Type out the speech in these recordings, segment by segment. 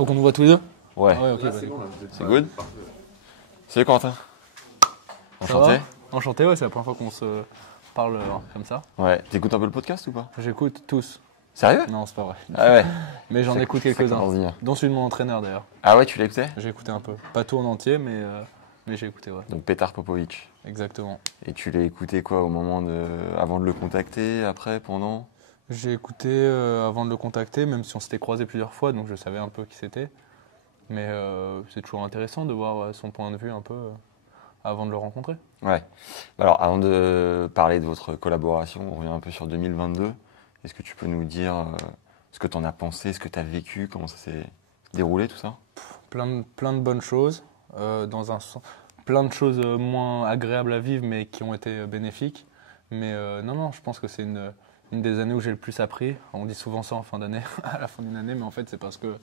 Faut qu'on nous voit tous les deux. Ouais. Ah ouais, ok. C'est good. Salut Corentin. Enchanté. Enchanté, ouais, c'est la première fois qu'on se parle comme ça. Ouais. T'écoutes un peu le podcast ou pas? J'écoute tous. Sérieux? Non, c'est pas vrai. Ah ouais. Mais j'en écoute quelques-uns. Dont celui de mon entraîneur d'ailleurs. Ah ouais, tu l'as écouté? J'ai écouté un peu. Pas tout en entier, mais j'ai écouté, ouais. Donc Petar Popovic. Exactement. Et tu l'as écouté quoi avant de le contacter, après, pendant? J'ai écouté avant de le contacter, même si on s'était croisés plusieurs fois, donc je savais un peu qui c'était. Mais c'est toujours intéressant de voir son point de vue un peu avant de le rencontrer. Ouais. Alors, avant de parler de votre collaboration, on revient un peu sur 2022. Est-ce que tu peux nous dire ce que tu en as pensé, ce que tu as vécu, comment ça s'est déroulé, tout ça? Plein de bonnes choses, plein de choses moins agréables à vivre, mais qui ont été bénéfiques. Mais non, je pense que c'est une des années où j'ai le plus appris. On dit souvent ça en fin d'année, à la fin d'une année, mais en fait, c'est parce que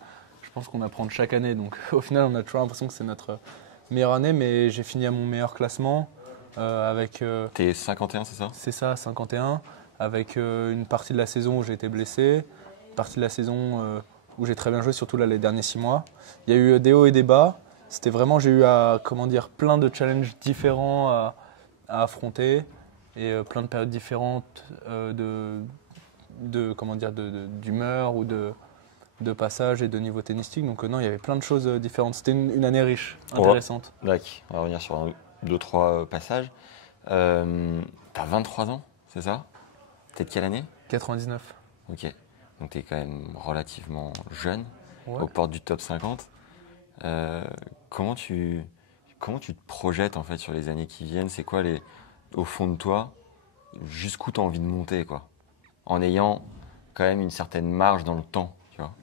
je pense qu'on apprend de chaque année. Donc au final, on a toujours l'impression que c'est notre meilleure année, mais j'ai fini à mon meilleur classement avec... T'es 51, c'est ça? C'est ça, 51, avec une partie de la saison où j'ai été blessé, une partie de la saison où j'ai très bien joué, surtout là les derniers 6 mois. Il y a eu des hauts et des bas. C'était vraiment, j'ai eu plein de challenges différents à affronter et plein de périodes différentes d'humeur ou de passage et de niveau tennistique. Donc non, il y avait plein de choses différentes. C'était une année riche, intéressante. D'accord, on va revenir sur 2-3 passages. T'as 23 ans, c'est ça? T'es de quelle année? 99. Ok, donc t'es quand même relativement jeune, Ouais. aux portes du top 50. Comment tu te projettes en fait sur les années qui viennent? C'est quoi au fond de toi, jusqu'où tu as envie de monter, quoi, en ayant quand même une certaine marge dans le temps, tu vois?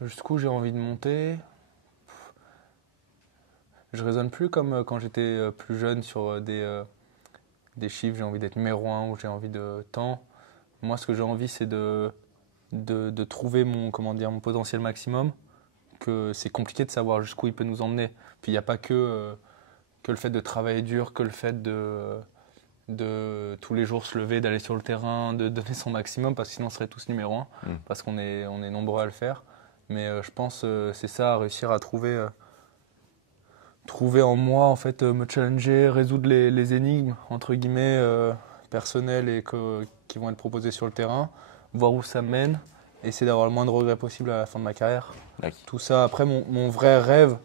Jusqu'où j'ai envie de monter? Je raisonne plus comme quand j'étais plus jeune sur des chiffres, j'ai envie d'être numéro 1 ou j'ai envie de temps. Moi, ce que j'ai envie, c'est de trouver mon potentiel maximum, que c'est compliqué de savoir jusqu'où il peut nous emmener. Puis il n'y a pas que le fait de travailler dur, que le fait de tous les jours se lever, d'aller sur le terrain, de donner son maximum, parce que sinon on serait tous numéro 1, parce qu'on est nombreux à le faire. Mais je pense c'est ça, réussir à trouver en moi, en fait, me challenger, résoudre les énigmes, entre guillemets, personnelles et qui vont être proposées sur le terrain, voir où ça mène, essayer d'avoir le moins de regrets possible à la fin de ma carrière. D'accord. Tout ça, après, mon vrai rêve,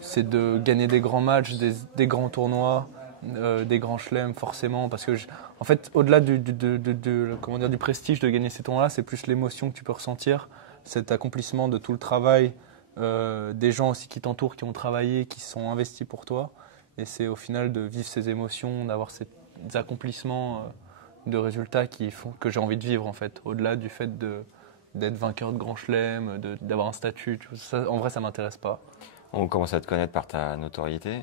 c'est de gagner des grands matchs, des grands tournois, des grands chelems, forcément, parce que, en fait, au-delà du prestige de gagner ces tournois-là, c'est plus l'émotion que tu peux ressentir, cet accomplissement de tout le travail, des gens aussi qui t'entourent, qui ont travaillé, qui sont investis pour toi. Et c'est au final de vivre ces émotions, d'avoir ces accomplissements de résultats qui font que j'ai envie de vivre, en fait. Au-delà du fait d'être vainqueur de grand chelem, d'avoir un statut. Ça, en vrai, ça ne m'intéresse pas. On commence à te connaître par ta notoriété.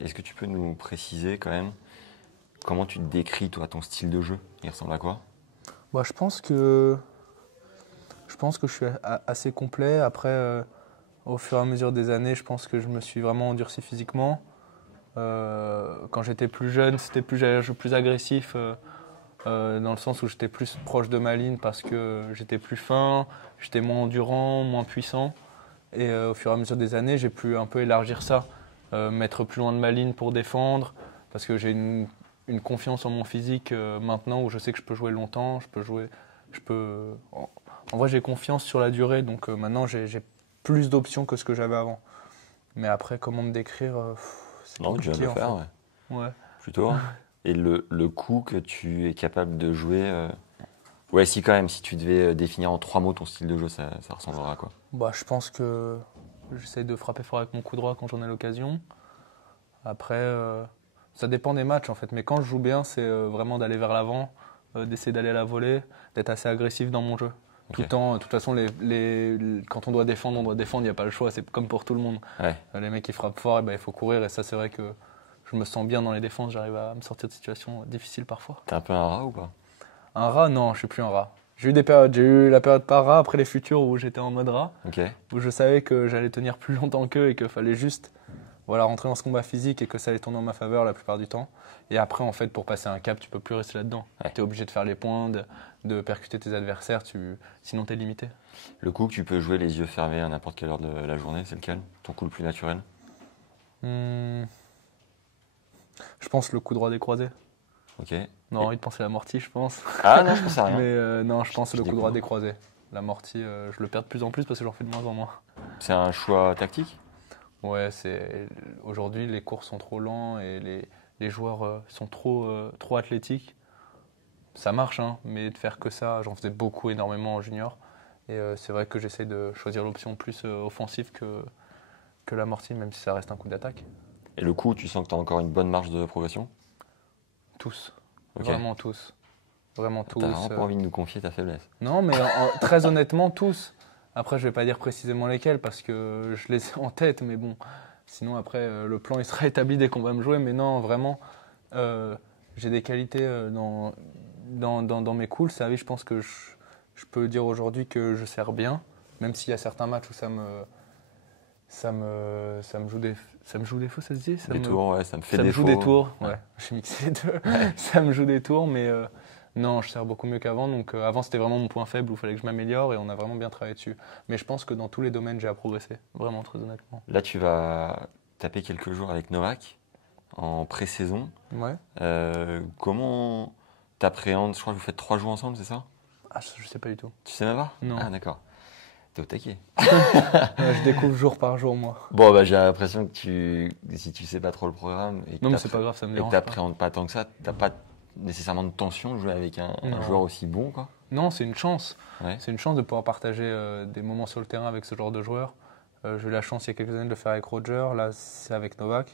Est-ce que tu peux nous préciser quand même comment tu te décris, toi, ton style de jeu? Il ressemble à quoi? Bah, je pense que je suis assez complet. Après, au fur et à mesure des années, je pense que je me suis vraiment endurci physiquement. Quand j'étais plus jeune, j'avais un jeu plus agressif, dans le sens où j'étais plus proche de ma ligne parce que j'étais plus fin, j'étais moins endurant, moins puissant. Et au fur et à mesure des années, j'ai pu un peu élargir ça, mettre plus loin de ma ligne pour défendre, parce que j'ai une confiance en mon physique maintenant où je sais que je peux jouer longtemps, en vrai, j'ai confiance sur la durée, donc maintenant j'ai plus d'options que ce que j'avais avant. Mais après, comment me décrire, c'est Non, compliqué. tu viens de le faire, fait. Ouais. Plutôt. Et le coup que tu es capable de jouer, ouais, si quand même, si tu devais définir en 3 mots ton style de jeu, ça ressemblera à quoi? Bah, je pense que j'essaye de frapper fort avec mon coup droit quand j'en ai l'occasion. Après, ça dépend des matchs en fait, mais quand je joue bien, c'est vraiment d'aller vers l'avant, d'essayer d'aller à la volée, d'être assez agressif dans mon jeu. Okay. De toute façon, quand on doit défendre, il n'y a pas le choix, c'est comme pour tout le monde. Ouais. Les mecs qui frappent fort, il faut courir, et ça c'est vrai que je me sens bien dans les défenses, j'arrive à me sortir de situations difficiles parfois. T'es un peu un rat ou pas? Un rat, non, je suis plus un rat. J'ai eu des périodes, j'ai eu la période par rat, après les futurs où j'étais en mode rat, Okay. où je savais que j'allais tenir plus longtemps qu'eux et qu'il fallait juste voilà, rentrer dans ce combat physique et que ça allait tourner en ma faveur la plupart du temps. Et après, en fait, pour passer un cap, tu peux plus rester là-dedans. Ouais. Tu es obligé de faire les points, de percuter tes adversaires, sinon tu es limité. Le coup que tu peux jouer les yeux fermés à n'importe quelle heure de la journée, c'est lequel? Ton coup le plus naturel? Je pense le coup droit des croisés. Ok. Non, envie de penser à l'amorti, je pense. Ah non, je pense à rien. Mais non, je pense Je le coup droit découvre. des croisés. L'amorti, je le perds de plus en plus parce que j'en fais de moins en moins. C'est un choix tactique? Ouais, aujourd'hui les cours sont trop lents et les joueurs sont trop athlétiques. Ça marche, hein, mais de faire que ça, j'en faisais beaucoup, énormément en junior. Et c'est vrai que j'essaie de choisir l'option plus offensive que l'amorti, même si ça reste un coup d'attaque. Et le coup, tu sens que tu as encore une bonne marge de progression? Tous, Ok. vraiment tous. Vraiment tous. T'as vraiment pas envie de nous confier ta faiblesse? Non, mais très honnêtement, tous. Après, je vais pas dire précisément lesquels parce que je les ai en tête, mais bon. Sinon, après, le plan il sera établi dès qu'on va me jouer. Mais non, vraiment, j'ai des qualités dans mes coups. Ça, oui, je pense que je peux dire aujourd'hui que je sers bien, même s'il y a certains matchs où ça me joue des faux, ça se dit Des tours, ouais, ça me fait ça me défaut. joue des tours, Ouais. ouais. J'ai mixé les deux. Ça me joue des tours, mais non, je sers beaucoup mieux qu'avant. Donc avant, c'était vraiment mon point faible où il fallait que je m'améliore et on a vraiment bien travaillé dessus. Mais je pense que dans tous les domaines, j'ai à progresser. Vraiment, très honnêtement. Là, tu vas taper quelques jours avec Novak en pré-saison. Ouais. Comment t'appréhendes? Je crois que vous faites 3 jours ensemble, c'est ça? Ah, je sais pas du tout. Tu sais même pas? Non. Ah, d'accord. T'es au taquet. Je découvre jour par jour, moi. Bon, bah, j'ai l'impression que si tu sais pas trop le programme et que Non, mais c'est pas grave, ça me et que dérange pas. t'appréhendes pas tant que ça, t'as pas nécessairement de tension de jouer avec un Non. joueur aussi bon, quoi. Non, c'est une chance. Ouais. C'est une chance de pouvoir partager des moments sur le terrain avec ce genre de joueurs. J'ai eu la chance il y a quelques années de le faire avec Roger. Là, c'est avec Novak.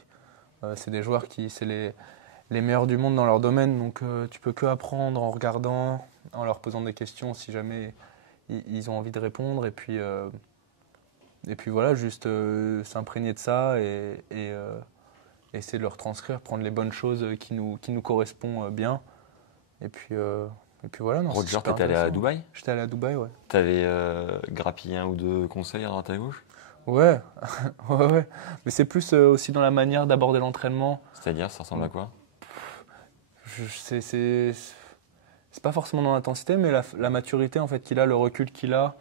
C'est des joueurs c'est les meilleurs du monde dans leur domaine. Donc, tu peux que apprendre en regardant, en leur posant des questions si jamais ils ont envie de répondre. Et puis voilà, juste s'imprégner de ça et essayer de leur transcrire, prendre les bonnes choses qui nous correspondent bien. Et puis voilà. Non, c'est Roger, super t'étais allé à intéressant. Dubaï? J'étais allé à Dubaï, ouais. T'avais grappillé 1 ou 2 conseils à droite à gauche? Ouais, ouais. Mais c'est plus aussi dans la manière d'aborder l'entraînement. C'est-à-dire, ça ressemble à quoi? C'est pas forcément dans l'intensité, mais la maturité en fait qu'il a, le recul qu'il a,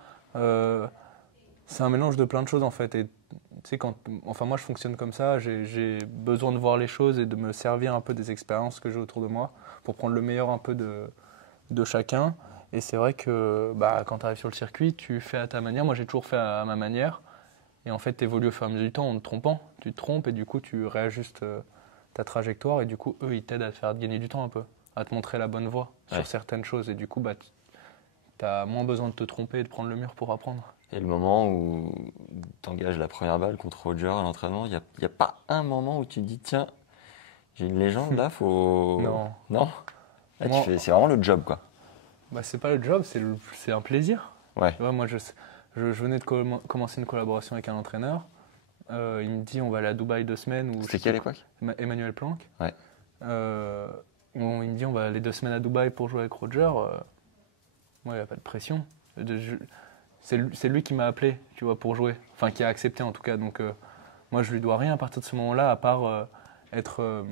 c'est un mélange de plein de choses en fait. Et tu sais, enfin moi je fonctionne comme ça, j'ai besoin de voir les choses et de me servir un peu des expériences que j'ai autour de moi pour prendre le meilleur un peu de chacun. Et c'est vrai que bah, quand tu arrives sur le circuit, tu fais à ta manière. Moi j'ai toujours fait à ma manière. Et en fait, tu évolues au fur et à mesure du temps en te trompant. Tu te trompes et du coup, tu réajustes ta trajectoire. Et du coup, eux, ils t'aident à te faire gagner du temps un peu, à te montrer la bonne voie sur certaines choses. Et du coup, bah, tu as moins besoin de te tromper et de prendre le mur pour apprendre. Et le moment où tu engages la première balle contre Roger à l'entraînement, il n'y a pas un moment où tu te dis, tiens, j'ai une légende là, faut... Non. Non. Là, Moi- c'est vraiment le job, quoi. Bah, c'est pas le job, c'est un plaisir. Ouais. Tu vois, moi, je venais de commencer une collaboration avec un entraîneur. Il me dit, on va aller à Dubaï 2 semaines. C'était qui à l'époque? Emmanuel Planck. Ouais. Il me dit, on va aller 2 semaines à Dubaï pour jouer avec Roger. Moi, il n'y a pas de pression. C'est lui qui m'a appelé, tu vois, pour jouer. Enfin, qui a accepté en tout cas. Donc, moi, je lui dois rien à partir de ce moment-là, à part être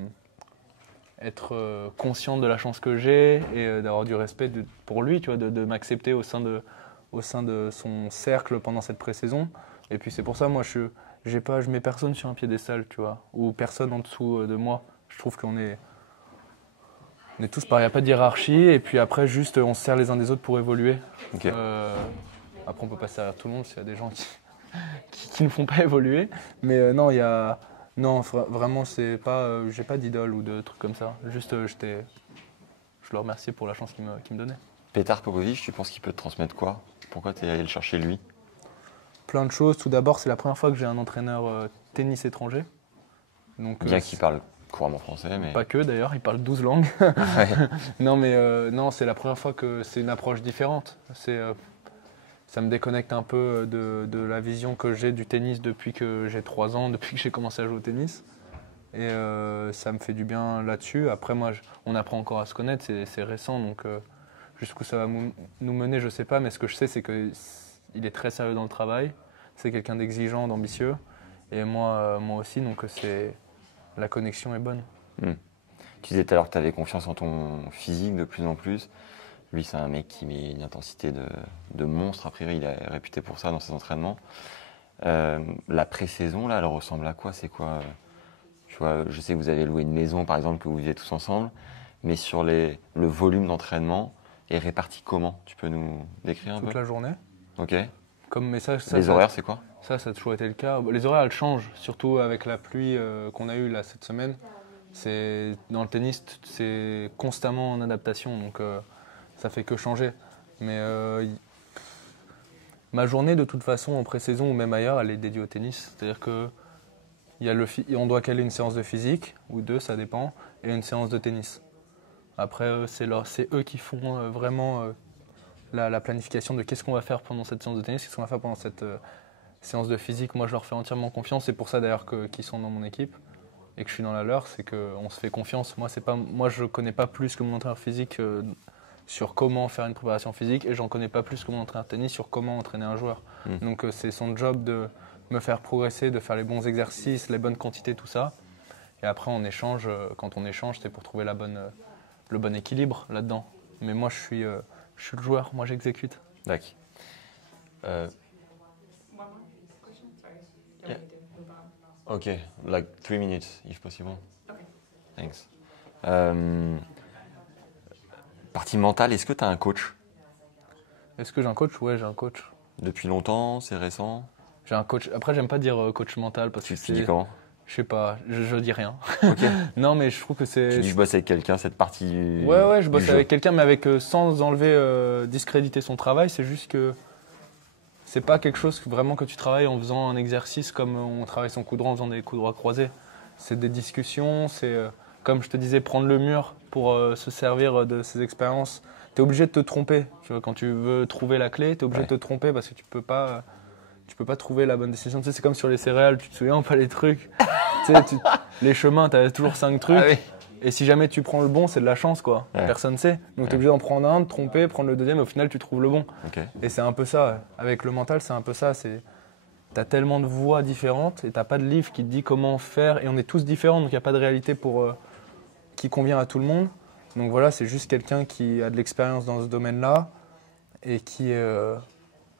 conscient de la chance que j'ai et d'avoir du respect pour lui, tu vois, de m'accepter au sein de son cercle pendant cette pré-saison. Et puis c'est pour ça, moi, je mets personne sur un piédestal, tu vois, ou personne en dessous de moi. Je trouve qu'on est tous pareils, il n'y a pas de hiérarchie. Et puis après, juste, on se sert les uns des autres pour évoluer. Ok. Après, on peut pas se servir tout le monde s'il y a des gens qui ne font pas évoluer. Mais non, non, vraiment, c'est pas, j'ai pas d'idole ou de trucs comme ça. Juste, je le remercie pour la chance qu'il me donnait. Petar Popovic, tu penses qu'il peut te transmettre quoi? Pourquoi tu es allé le chercher lui? Plein de choses. Tout d'abord, c'est la première fois que j'ai un entraîneur tennis étranger. Donc, Bien qu'il parle couramment français, mais... Pas que d'ailleurs, il parle 12 langues. Ouais. Non, mais non, c'est la première fois que c'est une approche différente. Ça me déconnecte un peu de la vision que j'ai du tennis depuis que j'ai 3 ans, depuis que j'ai commencé à jouer au tennis. Et ça me fait du bien là-dessus. Après, moi, on apprend encore à se connaître, c'est récent, donc jusqu'où ça va nous mener, je ne sais pas. Mais ce que je sais, c'est qu'il est très sérieux dans le travail. C'est quelqu'un d'exigeant, d'ambitieux. et moi aussi, donc la connexion est bonne. Tu disais tout à l'heure que tu avais confiance en ton physique de plus en plus. Lui, c'est un mec qui met une intensité de monstre. A priori, il est réputé pour ça dans ses entraînements. La pré-saison, là, elle ressemble à quoi? C'est quoi tu vois, je sais que vous avez loué une maison, par exemple, que vous vivez tous ensemble. Mais sur le volume d'entraînement est réparti comment? Tu peux nous décrire un peu? Toute la journée. Ok. Mais ça, Les horaires, c'est quoi? Ça a toujours été le cas. Les horaires, elles changent, surtout avec la pluie qu'on a eue là, cette semaine. Dans le tennis, c'est constamment en adaptation, donc ça fait que changer. Mais ma journée, de toute façon, en pré-saison ou même ailleurs, elle est dédiée au tennis. C'est-à-dire que on doit caler une séance de physique, ou deux, ça dépend, et une séance de tennis. Après, c'est eux qui font vraiment la planification de qu'est-ce qu'on va faire pendant cette séance de tennis, qu'est-ce qu'on va faire pendant cette séance de physique. Moi, je leur fais entièrement confiance. C'est pour ça d'ailleurs qu'ils sont dans mon équipe et que je suis dans la leur, c'est qu'on se fait confiance. Moi, je ne connais pas plus que mon entraîneur physique sur comment faire une préparation physique, et j'en connais pas plus que mon entraîneur tennis sur comment entraîner un joueur. Donc c'est son job de me faire progresser, de faire les bons exercices, les bonnes quantités, tout ça. Et après, on échange. Quand on échange, c'est pour trouver le bon équilibre là-dedans. Mais moi, je suis le joueur. Moi, j'exécute. D'accord. Okay, like 3 minutes, if possible. Okay. Thanks. Partie mentale, est-ce que tu as un coach? Est-ce que j'ai un coach? Ouais, j'ai un coach. Depuis longtemps, c'est récent? J'ai un coach. Après, j'aime pas dire coach mental parce que Tu dis quand? Je sais pas, je dis rien. Ok. Non, mais je trouve que c'est. Tu dis je bosse avec quelqu'un, cette partie. Ouais, je bosse du avec jeu. quelqu'un, mais sans enlever, discréditer son travail. C'est juste que c'est pas quelque chose vraiment que tu travailles en faisant un exercice comme on travaille son coup droit en faisant des coups droits croisés. C'est des discussions, c'est comme je te disais, prendre le mur pour se servir de ces expériences. Tu es obligé de te tromper. Tu vois, quand tu veux trouver la clé, tu es obligé de te tromper parce que tu peux pas trouver la bonne décision. Tu sais, c'est comme sur les céréales, tu te souviens pas les trucs. Tu sais, les chemins, tu as toujours 5 trucs. Ah oui. Et si jamais tu prends le bon, c'est de la chance, quoi. Ouais. Personne ne sait. Donc tu es obligé d'en prendre un, de tromper, prendre le deuxième, et au final tu trouves le bon. Ok. Et c'est un peu ça. Avec le mental, c'est un peu ça. Tu as tellement de voies différentes et tu n'as pas de livre qui te dit comment faire. Et on est tous différents, donc il n'y a pas de réalité qui convient à tout le monde. Donc voilà, c'est juste quelqu'un qui a de l'expérience dans ce domaine-là et qui est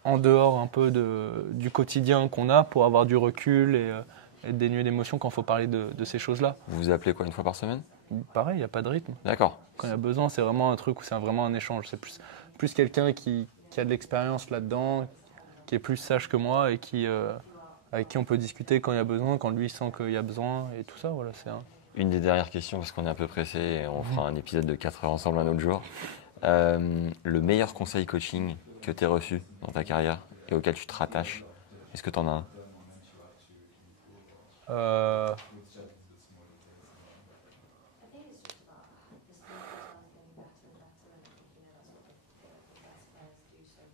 en dehors un peu du quotidien qu'on a pour avoir du recul et être dénué d'émotions quand il faut parler de ces choses-là. Vous vous appelez quoi, une fois par semaine? Pareil, il n'y a pas de rythme. D'accord. Quand il y a besoin, c'est vraiment un truc où c'est vraiment un échange. C'est plus quelqu'un qui a de l'expérience là-dedans, qui est plus sage que moi et avec qui on peut discuter quand il y a besoin, quand lui sent qu'il y a besoin et tout ça. Voilà, Une des dernières questions, parce qu'on est un peu pressé et on fera un épisode de 4 heures ensemble un autre jour. Le meilleur conseil coaching que tu aies reçu dans ta carrière et auquel tu te rattaches, est-ce que tu en as un?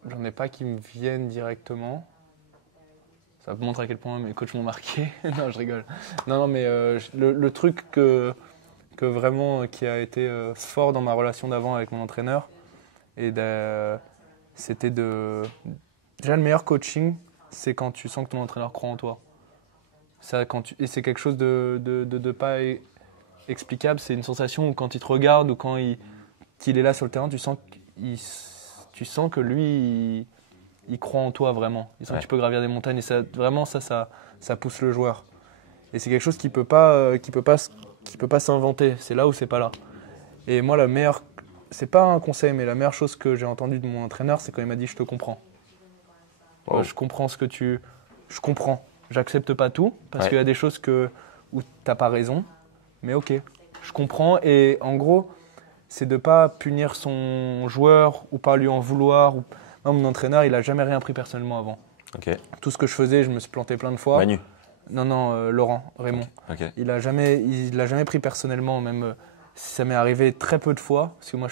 J'en ai pas qui me viennent directement. Ça montre à quel point mes coachs m'ont marqué. Non, je rigole. Non, mais le truc que vraiment qui a été fort dans ma relation d'avant avec mon entraîneur, c'était déjà le meilleur coaching, c'est quand tu sens que ton entraîneur croit en toi. Et c'est quelque chose de pas explicable. C'est une sensation où quand il te regarde ou qu'il est là sur le terrain, tu sens que lui, il croit en toi vraiment. Il sent que tu peux gravir des montagnes. Et ça pousse le joueur. Et c'est quelque chose qui peut pas s'inventer. C'est là ou c'est pas là. Et moi, c'est pas un conseil, mais la meilleure chose que j'ai entendue de mon entraîneur, c'est quand il m'a dit « je te comprends ». Wow. Je comprends Je comprends. J'accepte pas tout, parce qu'il y a des choses où t'as pas raison. Mais ok, je comprends. Et en gros, c'est de pas punir son joueur ou pas lui en vouloir. Moi, mon entraîneur, il a jamais rien pris personnellement avant. Ok. Tout ce que je faisais, je me suis planté plein de fois. Manu? Non, Laurent, Raymond. Ok. Il l'a jamais pris personnellement, même si ça m'est arrivé très peu de fois. Parce que moi,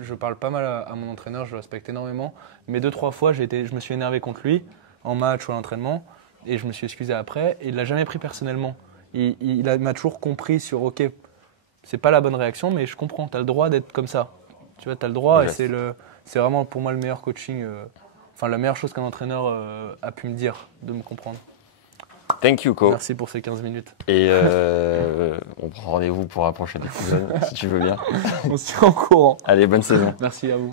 je parle pas mal à mon entraîneur, je le respecte énormément. Mais 2-3 fois, je me suis énervé contre lui, en match ou à l'entraînement. Et je me suis excusé après. Et il l'a jamais pris personnellement. Il m'a toujours compris sur ok, c'est pas la bonne réaction, mais je comprends, tu as le droit d'être comme ça. Tu vois, tu as le droit, et c'est vraiment pour moi le meilleur coaching, la meilleure chose qu'un entraîneur a pu me dire, de me comprendre. Thank you, Co. Merci pour ces 15 minutes. Et on prend rendez-vous pour un prochain épisode, si tu veux bien. On se tient au courant. Allez, bonne saison. Merci à vous.